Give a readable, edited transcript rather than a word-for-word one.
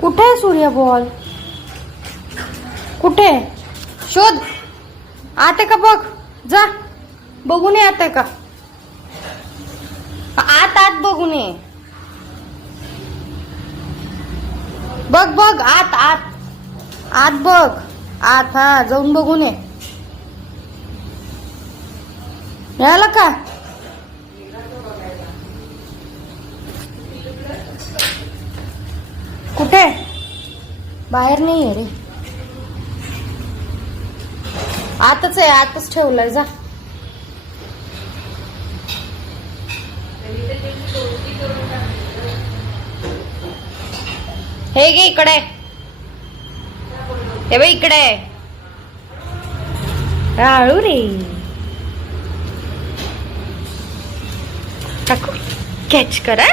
कुठे आहे सूर्य बॉल? कुठे? शोध. आत आहे का बघ. जा बघून ये आत आहे का. आत आत बघून ये. बघ बघ आत आत आत बघ. आत हा जाऊन बघून ये. मिळाला का? कुठे? बाहेर नाही आहे रे. आतच आहे. आतच ठेवलाय. जा. हे घे इकडे. हे बघ इकडे. राळू रे. टाकू. कॅच करा.